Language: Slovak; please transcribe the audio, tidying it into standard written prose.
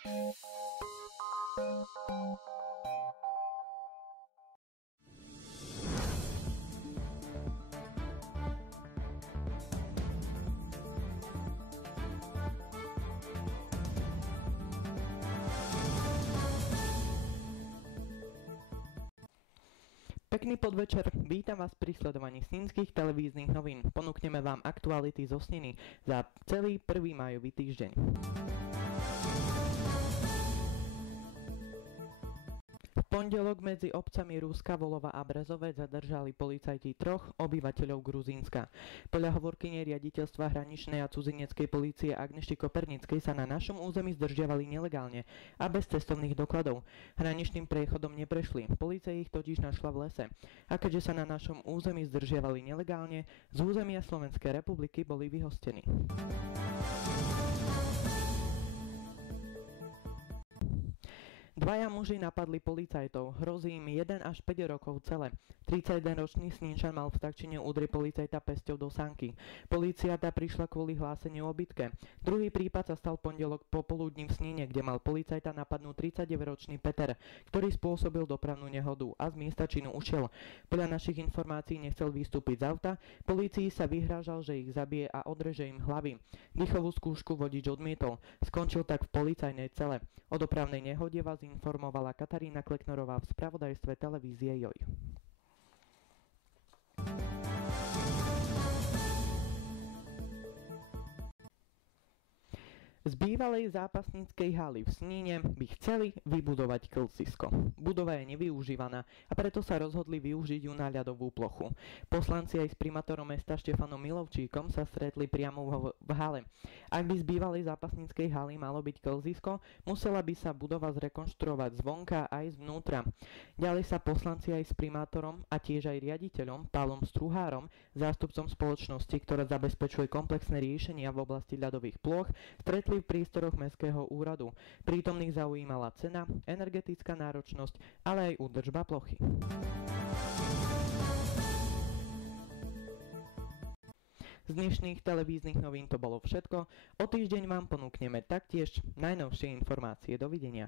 Pekný podvečer, vítam vás pri sledovaní Snínskych televíznych novín. Ponúkneme vám aktuality zo Sniny za celý 1. májový týždeň. V pondelok medzi obcami Ruska, Volova a Brezovec zadržali policajti 3 obyvateľov Gruzínska. Podľa hovorkyne riaditeľstva hraničnej a cudzineckej polície Agnešty Kopernickej sa na našom území zdržiavali nelegálne a bez cestovných dokladov. Hraničným priechodom neprešli, polícia ich totiž našla v lese. A keďže sa na našom území zdržiavali nelegálne, z územia Slovenskej republiky boli vyhostení. Dvaja muži napadli policajtov, hrozí im 1 až 5 rokov celé. 31-ročný Snínčan mal v Takčine udrieť policajta pesťou do sanky. Polícia tá prišla kvôli hláseniu o bitke. Druhý prípad sa stal pondelok popoludní v Sníne, kde mal policajta napadnúť 39-ročný Peter, ktorý spôsobil dopravnú nehodu a z miesta činu ušiel. Podľa našich informácií nechcel vystúpiť z auta, polícii sa vyhrážal, že ich zabije a odreže im hlavy. Dýchovú skúšku vodič odmietol, skončil tak v policajnej cele. O dopravnej nehode vás informovala Katarína Kleknorová v spravodajstve televízie JOJ. Z bývalej zápasníckej haly v Sníne by chceli vybudovať klzisko. Budova je nevyužívaná a preto sa rozhodli využiť ju na ľadovú plochu. Poslanci aj s primátorom mesta Štefanom Milovčíkom sa stretli priamo v hale. Ak by z bývalej zápasníckej haly malo byť klzisko, musela by sa budova zrekonštruovať zvonka aj zvnútra. Ďalej sa poslanci aj s primátorom a tiež aj riaditeľom Pavlom Struhárom, zástupcom spoločnosti, ktorá zabezpečuje komplexné riešenia v oblasti ľadových ploch, stretli v priestoroch Mestského úradu. Prítomných zaujímala cena, energetická náročnosť, ale aj údržba plochy. Z dnešných televíznych novín to bolo všetko. O týždeň vám ponúkneme taktiež najnovšie informácie. Dovidenia.